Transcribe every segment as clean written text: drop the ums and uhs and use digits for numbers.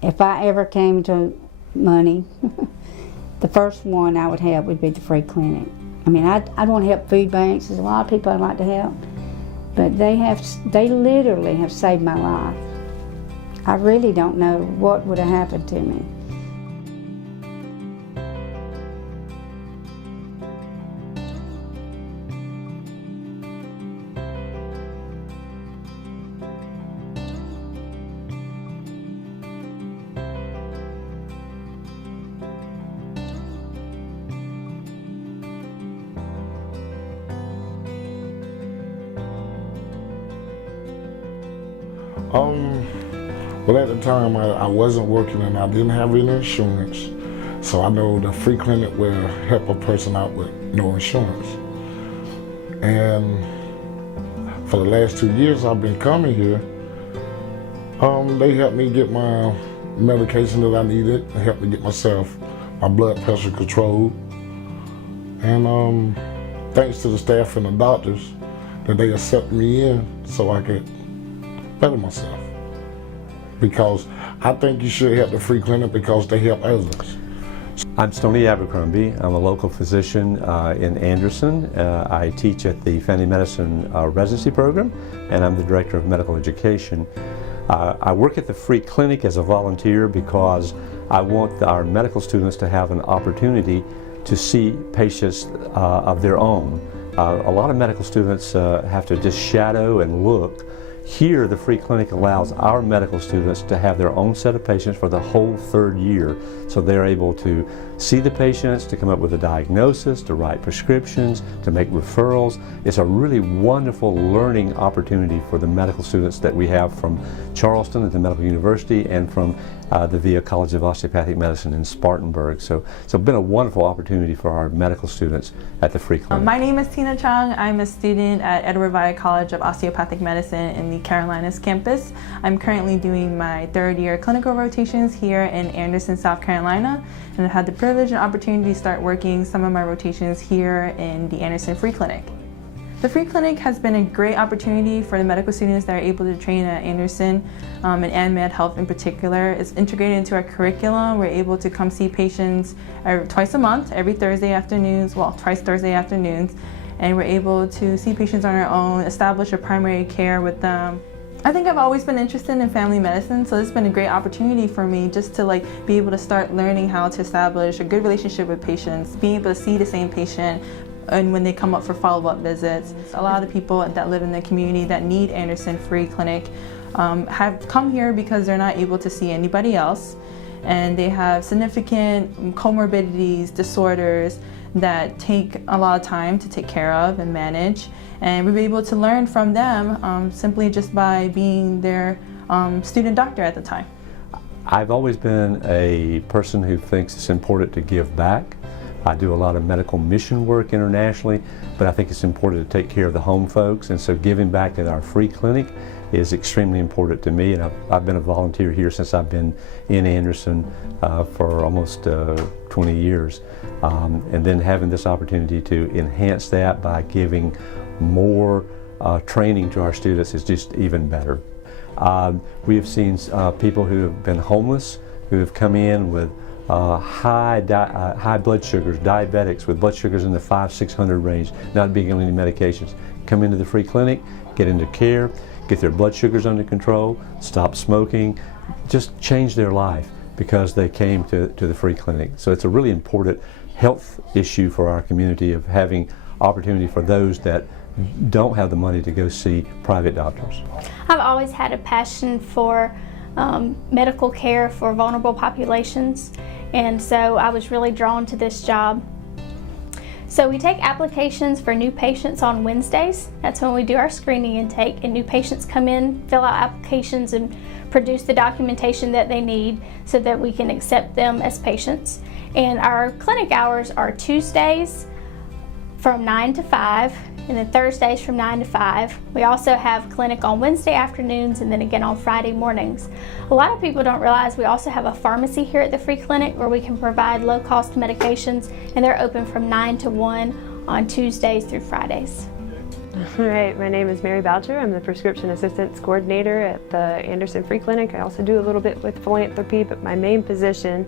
If I ever came to money, the first one I would help would be the free clinic. I mean, I'd want to help food banks. There's a lot of people I'd like to help, but they literally have saved my life. I really don't know what would have happened to me. Well, at the time I wasn't working and I didn't have any insurance, so I know the free clinic will help a person out with no insurance. And for the last 2 years I've been coming here, they helped me get my medication that I needed, and helped me get my blood pressure controlled. And thanks to the staff and the doctors, that they accepted me in so I could better myself. Because I think you should help the free clinic because they help others. I'm Stoney Abercrombie. I'm a local physician in Anderson. I teach at the Family Medicine residency program, and I'm the director of medical education. I work at the free clinic as a volunteer because I want our medical students to have an opportunity to see patients of their own. A lot of medical students have to just shadow and look. Here, the free clinic allows our medical students to have their own set of patients for the whole third year. So they're able to see the patients, to come up with a diagnosis, to write prescriptions, to make referrals. It's a really wonderful learning opportunity for the medical students that we have from Charleston at the Medical University and from the VIA College of Osteopathic Medicine in Spartanburg. So it's been a wonderful opportunity for our medical students at the free clinic. My name is Tina Chung. I'm a student at Edward VIA College of Osteopathic Medicine in the Carolinas campus. I'm currently doing my third year clinical rotations here in Anderson, South Carolina, and I've had the privilege and opportunity to start working some of my rotations here in the Anderson Free Clinic. The Free Clinic has been a great opportunity for the medical students that are able to train at Anderson and ANMed Health in particular. It's integrated into our curriculum. We're able to come see patients twice a month, every Thursday afternoons, well, twice Thursday afternoons, and we're able to see patients on our own, establish a primary care with them. I think I've always been interested in family medicine, so it's been a great opportunity for me just to be able to start learning how to establish a good relationship with patients, being able to see the same patient and when they come up for follow-up visits. A lot of the people that live in the community that need Anderson Free Clinic have come here because they're not able to see anybody else, and they have significant comorbidities, disorders that take a lot of time to take care of and manage, and we've been able to learn from them simply just by being their student doctor at the time. I've always been a person who thinks it's important to give back. I do a lot of medical mission work internationally, but I think it's important to take care of the home folks, and so giving back at our free clinic is extremely important to me, and I've been a volunteer here since I've been in Anderson for almost 20 years. And then having this opportunity to enhance that by giving more training to our students is just even better. We have seen people who have been homeless, who have come in with high blood sugars, diabetics with blood sugars in the 500-600 range, not being on any medications, come into the free clinic, get into care, get their blood sugars under control, stop smoking, just change their life because they came to the free clinic. So it's a really important health issue for our community of having opportunity for those that don't have the money to go see private doctors. I've always had a passion for medical care for vulnerable populations, and so I was really drawn to this job. So we take applications for new patients on Wednesdays. That's when we do our screening intake, and new patients come in, fill out applications, and produce the documentation that they need so that we can accept them as patients. And our clinic hours are Tuesdays from 9 to 5, and then Thursdays from 9 to 5. We also have clinic on Wednesday afternoons and then again on Friday mornings. A lot of people don't realize we also have a pharmacy here at the free clinic where we can provide low-cost medications, and they're open from 9 to 1 on Tuesdays through Fridays. All right, my name is Mary Boucher. I'm the Prescription Assistance Coordinator at the Anderson Free Clinic. I also do a little bit with philanthropy, but my main position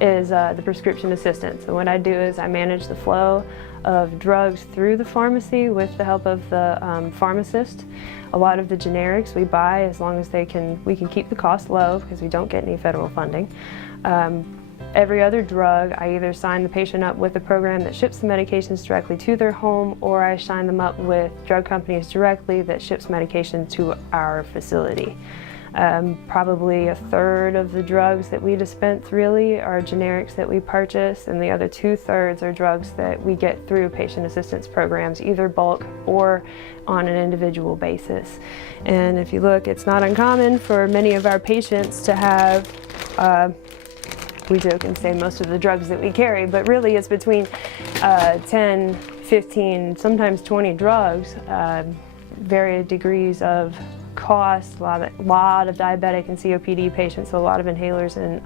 is the prescription assistant. So what I do is I manage the flow of drugs through the pharmacy with the help of the pharmacist. A lot of the generics we buy as long as we can keep the cost low because we don't get any federal funding. Every other drug, I either sign the patient up with a program that ships the medications directly to their home, or I sign them up with drug companies directly that ships medication to our facility. Probably a third of the drugs that we dispense really are generics that we purchase, and the other 2/3 are drugs that we get through patient assistance programs, either bulk or on an individual basis. And if you look, it's not uncommon for many of our patients to have we joke and say most of the drugs that we carry, but really it's between 10, 15, sometimes 20 drugs, varied degrees of cost, a lot of diabetic and COPD patients, so a lot of inhalers and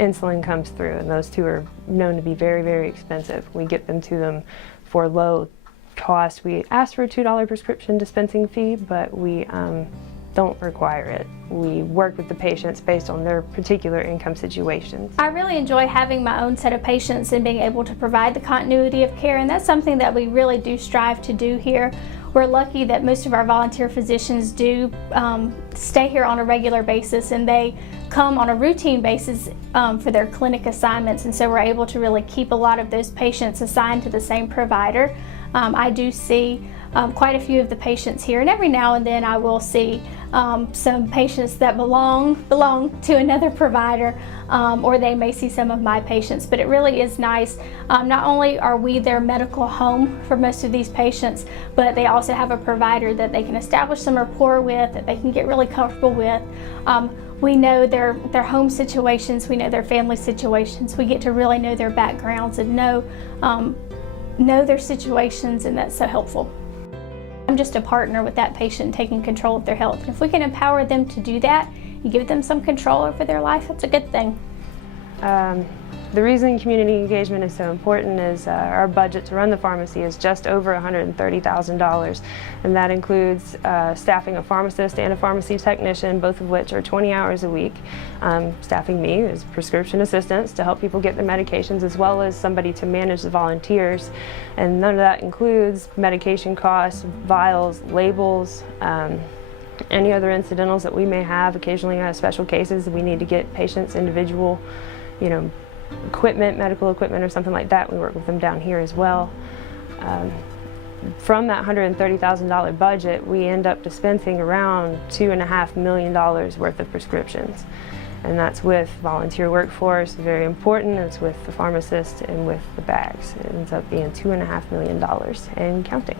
insulin comes through, and those two are known to be very, very expensive. We get them to them for low cost. We ask for a $2 prescription dispensing fee, but we don't require it. We work with the patients based on their particular income situations. I really enjoy having my own set of patients and being able to provide the continuity of care, and that's something that we really do strive to do here. We're lucky that most of our volunteer physicians do stay here on a regular basis, and they come on a routine basis for their clinic assignments, and so we're able to really keep a lot of those patients assigned to the same provider. I do see quite a few of the patients here, and every now and then I will see some patients that belong to another provider, or they may see some of my patients, but it really is nice. Not only are we their medical home for most of these patients, but they also have a provider that they can establish some rapport with, that they can get really comfortable with. We know their home situations, we know their family situations, we get to really know their backgrounds and know their situations, and that's so helpful. I'm just a partner with that patient taking control of their health. And if we can empower them to do that and give them some control over their life, that's a good thing. The reason community engagement is so important is our budget to run the pharmacy is just over $130,000, and that includes staffing a pharmacist and a pharmacy technician, both of which are 20 hours a week, staffing me as prescription assistants to help people get their medications, as well as somebody to manage the volunteers. And none of that includes medication costs, vials, labels, any other incidentals that we may have. Occasionally I have special cases that we need to get patients individual, equipment, medical equipment or something like that. We work with them down here as well. From that $130,000 budget, we end up dispensing around $2.5 million worth of prescriptions. And that's with volunteer workforce, very important. It's with the pharmacist and with the bags. It ends up being $2.5 million and counting.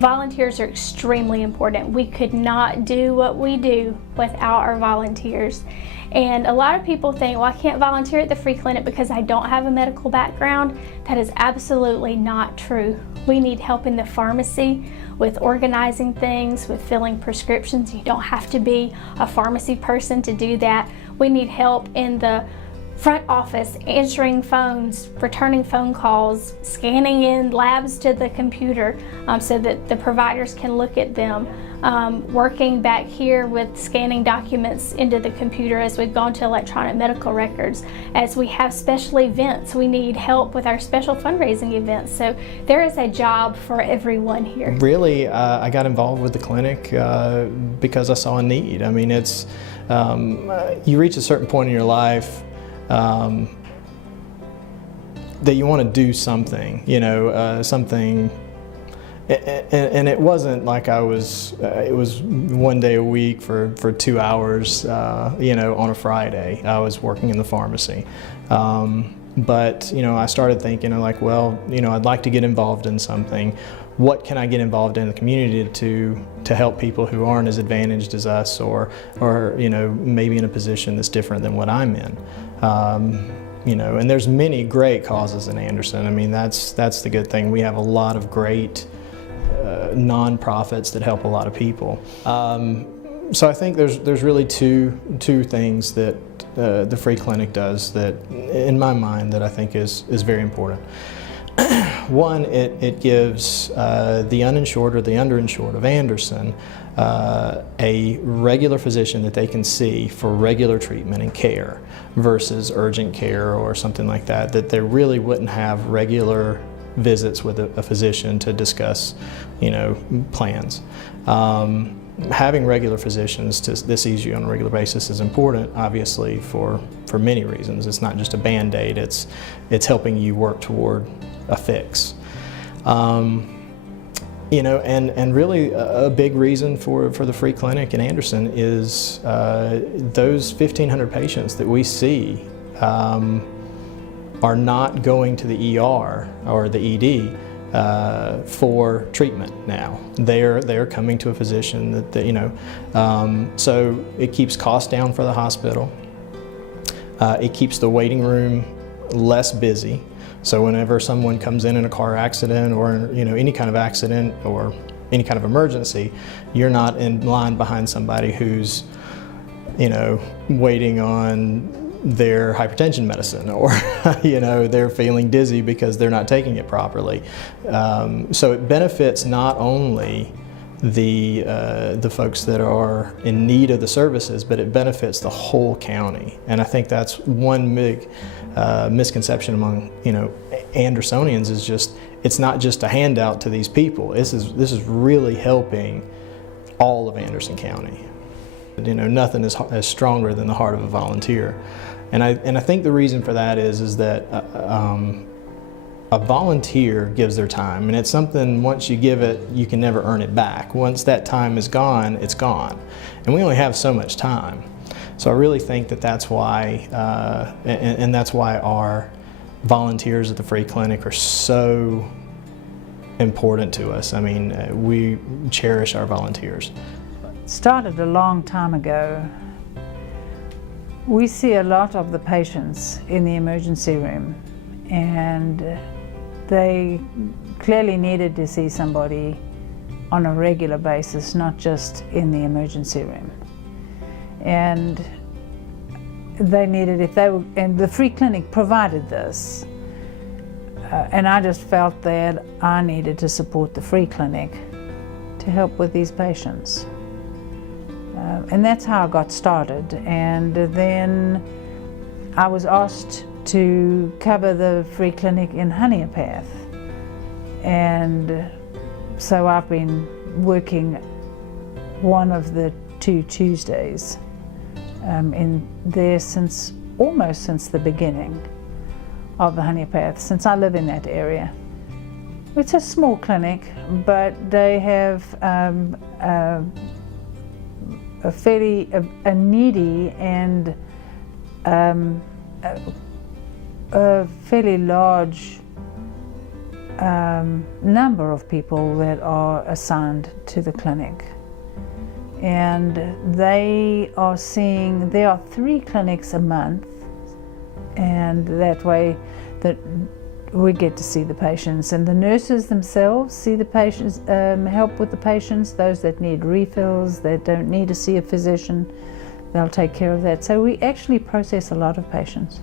Volunteers are extremely important. We could not do what we do without our volunteers. And a lot of people think, well, I can't volunteer at the free clinic because I don't have a medical background. That is absolutely not true. We need help in the pharmacy with organizing things, with filling prescriptions. You don't have to be a pharmacy person to do that. We need help in the front office, answering phones, returning phone calls, scanning in labs to the computer so that the providers can look at them, working back here with scanning documents into the computer as we've gone to electronic medical records. As we have special events, we need help with our special fundraising events. So there is a job for everyone here. Really, I got involved with the clinic because I saw a need. I mean, it's you reach a certain point in your life that you want to do something, something, and it wasn't like I was, it was one day a week for 2 hours, on a Friday. I was working in the pharmacy. But, I started thinking, I'd like to get involved in something. What can I get involved in the community to help people who aren't as advantaged as us, or maybe in a position that's different than what I'm in. And there's many great causes in Anderson. I mean, that's the good thing. We have a lot of great nonprofits that help a lot of people. So I think there's really two things that the free clinic does that, in my mind, that I think is very important. One, it gives the uninsured or the underinsured of Anderson a regular physician that they can see for regular treatment and care versus urgent care or something like that, that they really wouldn't have regular visits with a physician to discuss, plans. Having regular physicians to see you on a regular basis is important, obviously, for many reasons. It's not just a Band-Aid, it's helping you work toward a fix. And really a big reason for the free clinic in Anderson is those 1,500 patients that we see are not going to the ER or the ED for treatment now. They're coming to a physician so it keeps costs down for the hospital. It keeps the waiting room less busy. So whenever someone comes in a car accident or any kind of accident or any kind of emergency, you're not in line behind somebody who's waiting on their hypertension medicine, or they're feeling dizzy because they're not taking it properly. So it benefits not only the folks that are in need of the services, but it benefits the whole county. And I think that's one big misconception among Andersonians, is just it's not just a handout to these people. This is really helping all of Anderson County. Nothing is stronger than the heart of a volunteer, and I think the reason for that is that a volunteer gives their time, and it's something, once you give it, you can never earn it back. Once that time is gone, it's gone, and we only have so much time. So I really think that's why, and that's why our volunteers at the free clinic are so important to us. I mean, we cherish our volunteers. Started a long time ago. We see a lot of the patients in the emergency room, and they clearly needed to see somebody on a regular basis, not just in the emergency room. And they needed, and the free clinic provided this. And I just felt that I needed to support the free clinic to help with these patients. And that's how I got started. And then I was asked to cover the free clinic in Honeypath. And so I've been working one of the 2 Tuesdays in there almost since the beginning of the Honeypath, since I live in that area. It's a small clinic, but they have a needy and a fairly large number of people that are assigned to the clinic. And there are 3 clinics a month, and that way that we get to see the patients, and the nurses themselves see the patients, help with the patients. Those that need refills, that don't need to see a physician, they'll take care of that. So we actually process a lot of patients.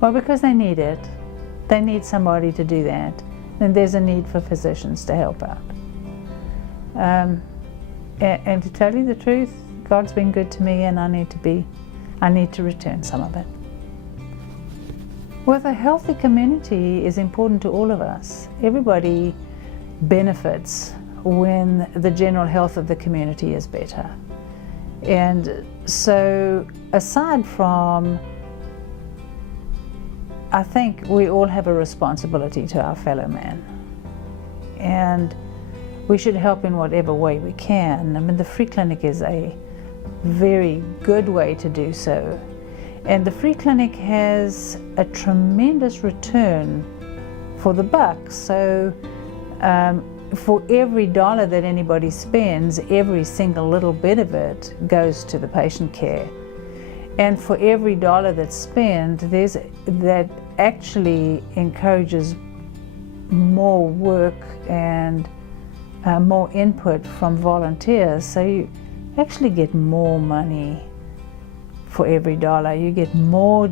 Well, because they need it. They need somebody to do that. And there's a need for physicians to help out. And to tell you the truth, God's been good to me, and I need to return some of it. Well, a healthy community is important to all of us. Everybody benefits when the general health of the community is better. And so, aside from, I think we all have a responsibility to our fellow man. And we should help in whatever way we can. I mean, the free clinic is a very good way to do so. And the free clinic has a tremendous return for the buck. So for every $1 that anybody spends, every single little bit of it goes to the patient care. And for every $1 that's spent, that actually encourages more work and more input from volunteers, so you actually get more money for every dollar. You get more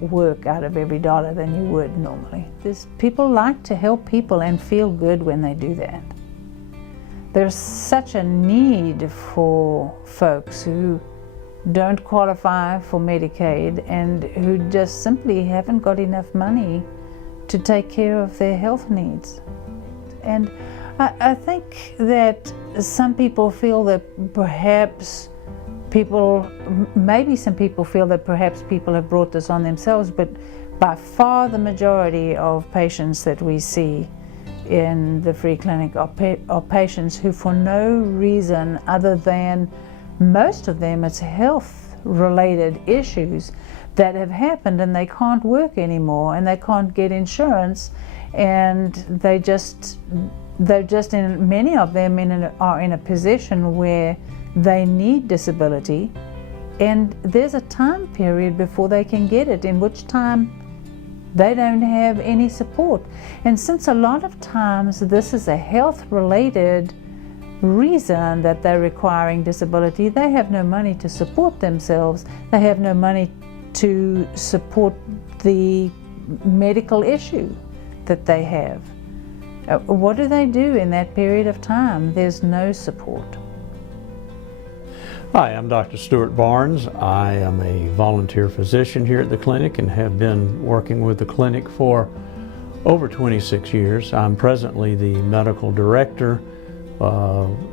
work out of every dollar than you would normally. People like to help people and feel good when they do that. There's such a need for folks who don't qualify for Medicaid and who just simply haven't got enough money to take care of their health needs. And I think that some people feel that perhaps maybe some people feel that perhaps people have brought this on themselves, but by far the majority of patients that we see in the free clinic are patients who, for no reason other than most of them it's health related issues that have happened, and they can't work anymore and they can't get insurance, and they're just in, many of them are in a position where they need disability, and there's a time period before they can get it, in which time they don't have any support. And since a lot of times this is a health-related reason that they're requiring disability, they have no money to support themselves. They have no money to support the medical issue that they have. What do they do in that period of time? There's no support. Hi, I'm Dr. Stuart Barnes. I am a volunteer physician here at the clinic and have been working with the clinic for over 26 years. I'm presently the medical director,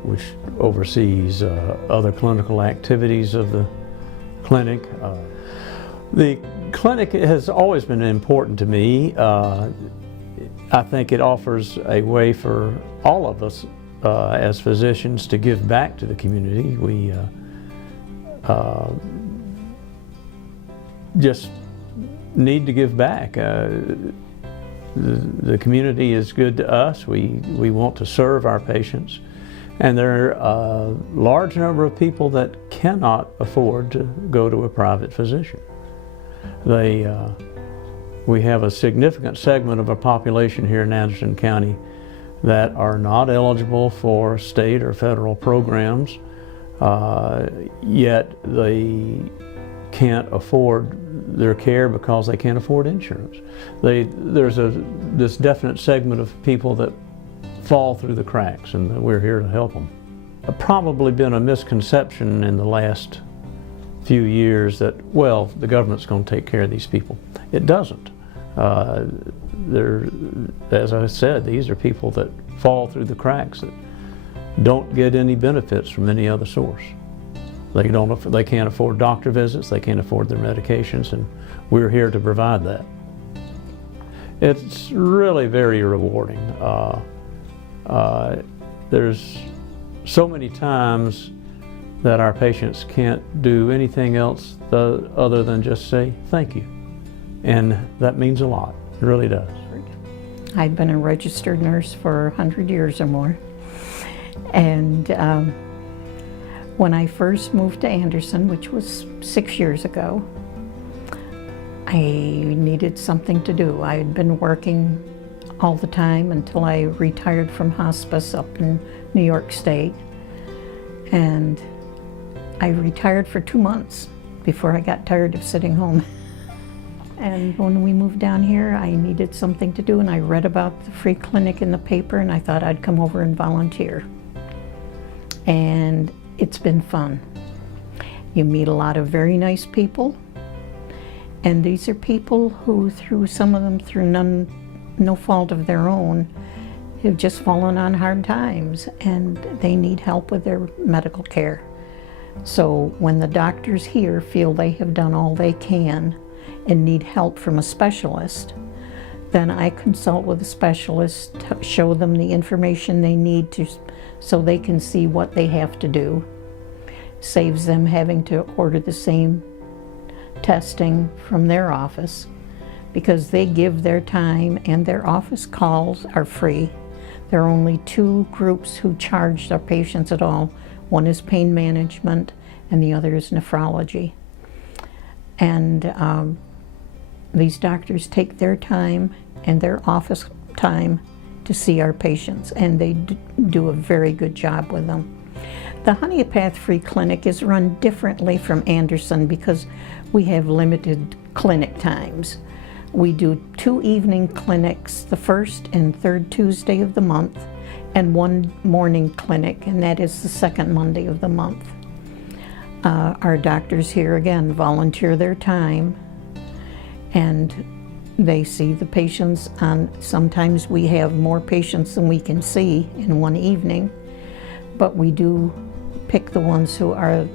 which oversees other clinical activities of the clinic. The clinic has always been important to me. I think it offers a way for all of us as physicians to give back to the community. We just need to give back. The community is good to us. We want to serve our patients. And there are a large number of people that cannot afford to go to a private physician. We have a significant segment of our population here in Anderson County that are not eligible for state or federal programs, yet they can't afford their care because they can't afford insurance. There's this definite segment of people that fall through the cracks, and we're here to help them. It's probably been a misconception in the last few years that, well, the government's going to take care of these people. It doesn't. As I said, these are people that fall through the cracks, that don't get any benefits from any other source. They can't afford doctor visits, they can't afford their medications, and we're here to provide that. It's really very rewarding. There's so many times that our patients can't do anything else other than just say thank you. And that means a lot, it really does. I've been a registered nurse for 100 years or more. And when I first moved to Anderson, which was 6 years ago, I needed something to do. I had been working all the time until I retired from hospice up in New York State. And I retired for 2 months before I got tired of sitting home. And when we moved down here, I needed something to do, and I read about the free clinic in the paper, and I thought I'd come over and volunteer. And it's been fun. You meet a lot of very nice people, and these are people who, some of them through no fault of their own, have just fallen on hard times, and they need help with their medical care. So when the doctors here feel they have done all they can and need help from a specialist, then I consult with a specialist, show them the information they need so they can see what they have to do. Saves them having to order the same testing from their office, because they give their time and their office calls are free. There are only 2 groups who charge their patients at all. One is pain management and the other is nephrology. And these doctors take their time and their office time to to see our patients, and they do a very good job with them. The Honiopath Free Clinic is run differently from Anderson because we have limited clinic times. We do 2 evening clinics, the first and third Tuesday of the month, and 1 morning clinic, and that is the second Monday of the month. Our doctors here, again, volunteer their time, and they see the patients on, sometimes we have more patients than we can see in one evening, but we do pick the ones who are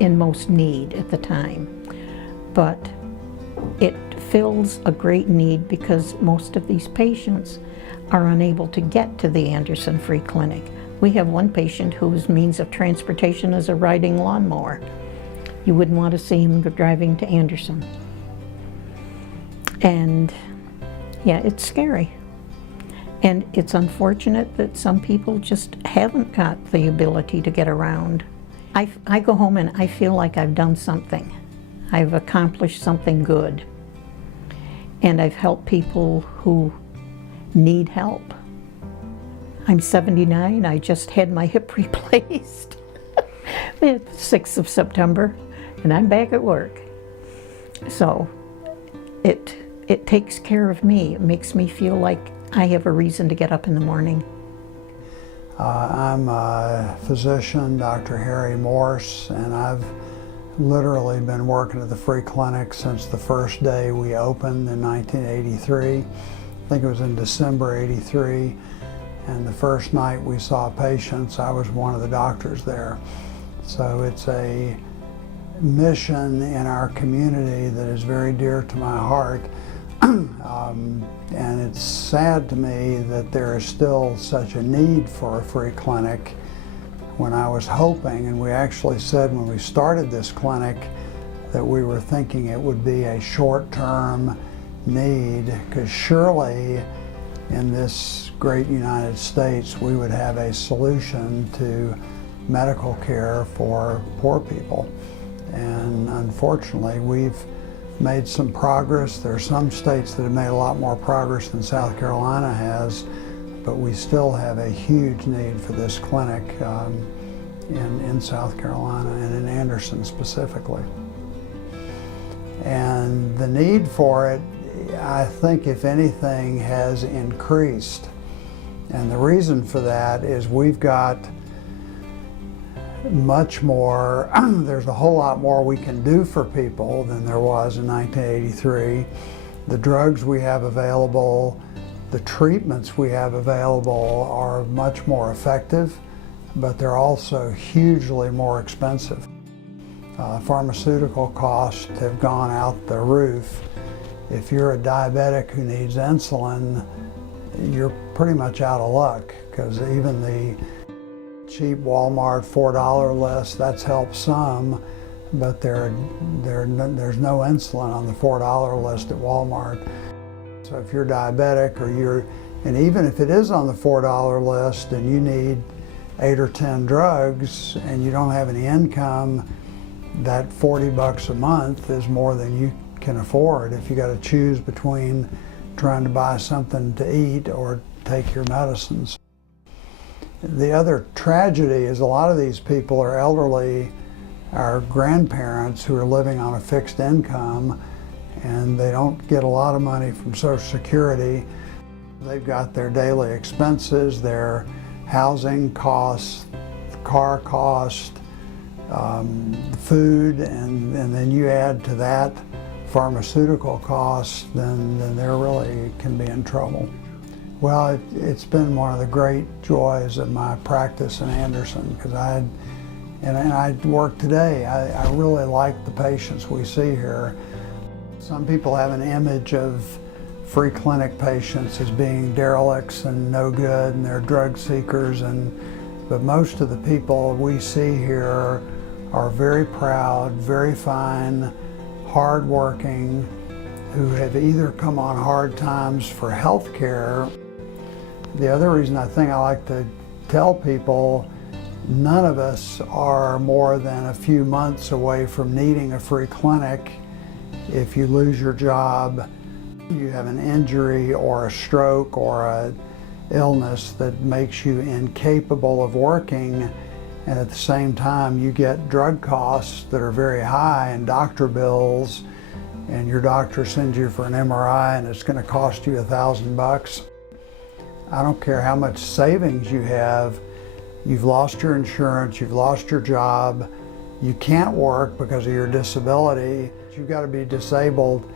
in most need at the time. But it fills a great need because most of these patients are unable to get to the Anderson Free Clinic. We have one patient whose means of transportation is a riding lawnmower. You wouldn't want to see him driving to Anderson. And yeah, it's scary. And it's unfortunate that some people just haven't got the ability to get around. I go home and I feel like I've done something. I've accomplished something good. And I've helped people who need help. I'm 79, I just had my hip replaced the 6th of September, and I'm back at work. So it takes care of me. It makes me feel like I have a reason to get up in the morning. I'm a physician, Dr. Harry Morse, and I've literally been working at the Free Clinic since the first day we opened in 1983. I think it was in December '83, and the first night we saw patients, I was one of the doctors there. So it's a mission in our community that is very dear to my heart. And it's sad to me that there is still such a need for a free clinic, when I was hoping, and we actually said when we started this clinic that we were thinking it would be a short-term need, because surely in this great United States we would have a solution to medical care for poor people. And unfortunately we've made some progress. There are some states that have made a lot more progress than South Carolina has, but we still have a huge need for this clinic in South Carolina and in Anderson specifically. And the need for it, I think, if anything, has increased. And the reason for that is we've got much more, there's a whole lot more we can do for people than there was in 1983. The drugs we have available, the treatments we have available are much more effective, but they're also hugely more expensive. Pharmaceutical costs have gone out the roof. If you're a diabetic who needs insulin, you're pretty much out of luck, because even the cheap Walmart $4 list, that's helped some, but there's no insulin on the $4 list at Walmart. So if you're diabetic, and even if it is on the $4 list and you need 8 or 10 drugs and you don't have any income, that $40 a month is more than you can afford if you got to choose between trying to buy something to eat or take your medicines. The other tragedy is a lot of these people are elderly, our grandparents who are living on a fixed income, and they don't get a lot of money from Social Security. They've got their daily expenses, their housing costs, car cost, food, and then you add to that pharmaceutical costs, then they really can be in trouble. Well, it's been one of the great joys of my practice in Anderson, because I work today. I really like the patients we see here. Some people have an image of free clinic patients as being derelicts and no good, and they're drug seekers, but most of the people we see here are very proud, very fine, hardworking, who have either come on hard times for health care. The other reason I think I like to tell people, none of us are more than a few months away from needing a free clinic. If you lose your job, you have an injury or a stroke or illness that makes you incapable of working, and at the same time you get drug costs that are very high and doctor bills, and your doctor sends you for an MRI and it's going to cost you $1,000. I don't care how much savings you have, you've lost your insurance, you've lost your job, you can't work because of your disability. You've got to be disabled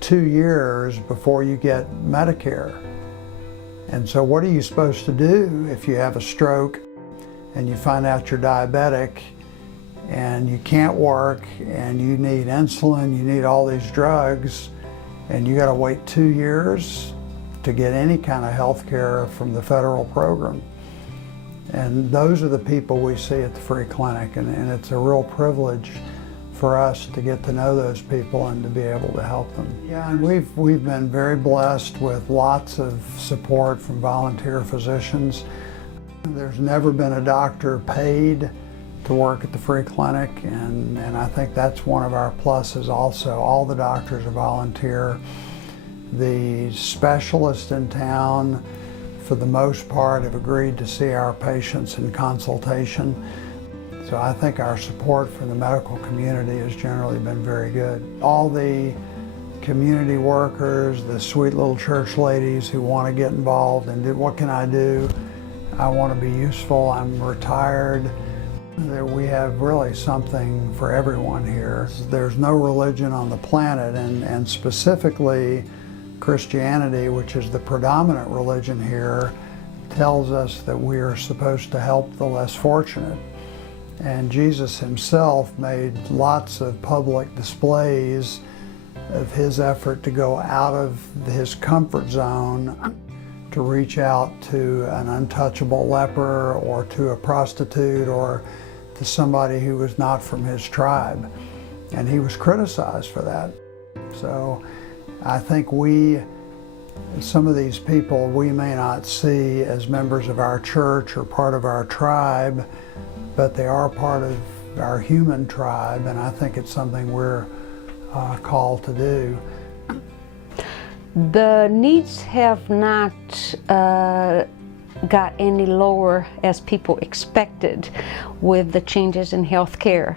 2 years before you get Medicare. And so what are you supposed to do if you have a stroke and you find out you're diabetic and you can't work and you need insulin, you need all these drugs, and you got to wait 2 years to get any kind of health care from the federal program? And those are the people we see at the free clinic, and it's a real privilege for us to get to know those people and to be able to help them. Yeah, and we've been very blessed with lots of support from volunteer physicians. There's never been a doctor paid to work at the free clinic, and I think that's one of our pluses also. All the doctors are volunteer. The specialists in town, for the most part, have agreed to see our patients in consultation. So I think our support from the medical community has generally been very good. All the community workers, the sweet little church ladies who want to get involved and do, what can I do? I want to be useful, I'm retired. We have really something for everyone here. There's no religion on the planet, and specifically Christianity, which is the predominant religion here, tells us that we are supposed to help the less fortunate. And Jesus himself made lots of public displays of his effort to go out of his comfort zone to reach out to an untouchable leper or to a prostitute or to somebody who was not from his tribe. And he was criticized for that. So I think some of these people we may not see as members of our church or part of our tribe, but they are part of our human tribe, and I think it's something we're called to do. The needs have not got any lower as people expected with the changes in healthcare.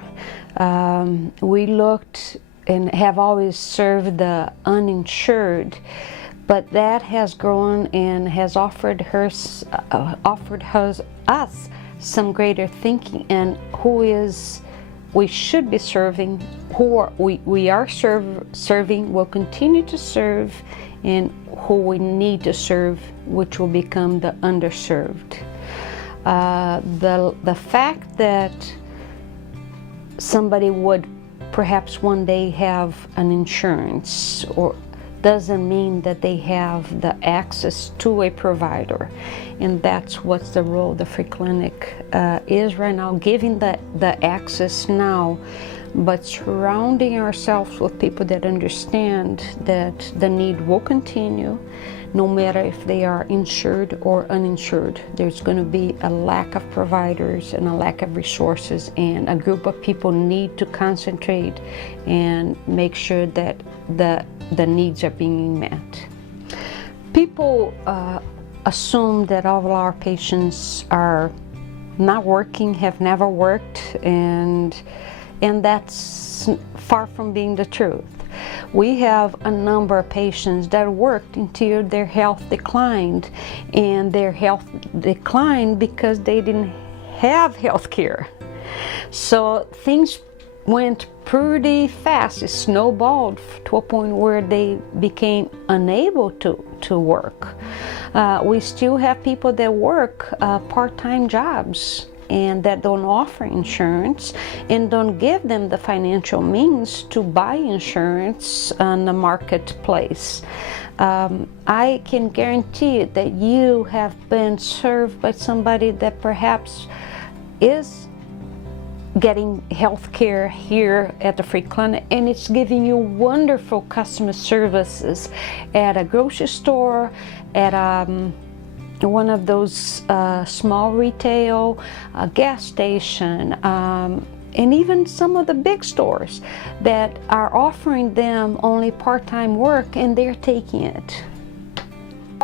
We looked and have always served the uninsured, but that has grown and has offered us some greater thinking and we should be serving, we are serving, will continue to serve, and who we need to serve, which will become the underserved. The fact that somebody would perhaps one day have an insurance or doesn't mean that they have the access to a provider, and that's what the role of the free clinic is right now, giving the access now, but surrounding ourselves with people that understand that the need will continue no matter if they are insured or uninsured. There's going to be a lack of providers and a lack of resources, and a group of people need to concentrate and make sure that the needs are being met. People assume that all of our patients are not working, have never worked, and that's far from being the truth. We have a number of patients that worked until their health declined, and their health declined because they didn't have health care. So things went pretty fast. It snowballed to a point where they became unable to work. We still have people that work part-time jobs and that don't offer insurance and don't give them the financial means to buy insurance on the marketplace. I can guarantee that you have been served by somebody that perhaps is getting health care here at the free clinic, and it's giving you wonderful customer services at a grocery store, at one of those small retail, a gas station, and even some of the big stores that are offering them only part-time work, and they're taking it.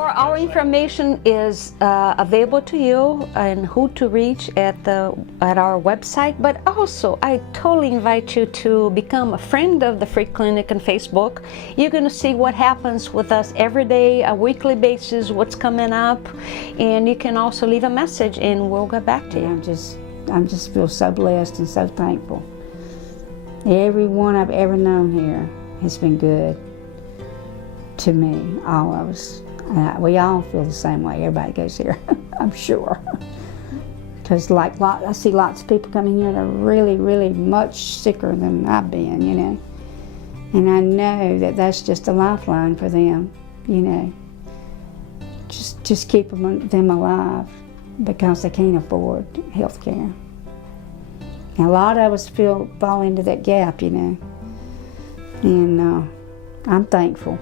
our information is available to you and who to reach at our website. But also, I totally invite you to become a friend of the Free Clinic on Facebook. You're going to see what happens with us every day, a weekly basis, what's coming up, and you can also leave a message, and we'll get back to you. I just feel so blessed and so thankful. Everyone I've ever known here has been good to me, all of us. We all feel the same way. Everybody goes here, I'm sure. Because I see lots of people coming here that are really, really much sicker than I've been, you know. And I know that that's just a lifeline for them, you know. Just keep them alive because they can't afford health care. And a lot of us fall into that gap, you know. And I'm thankful.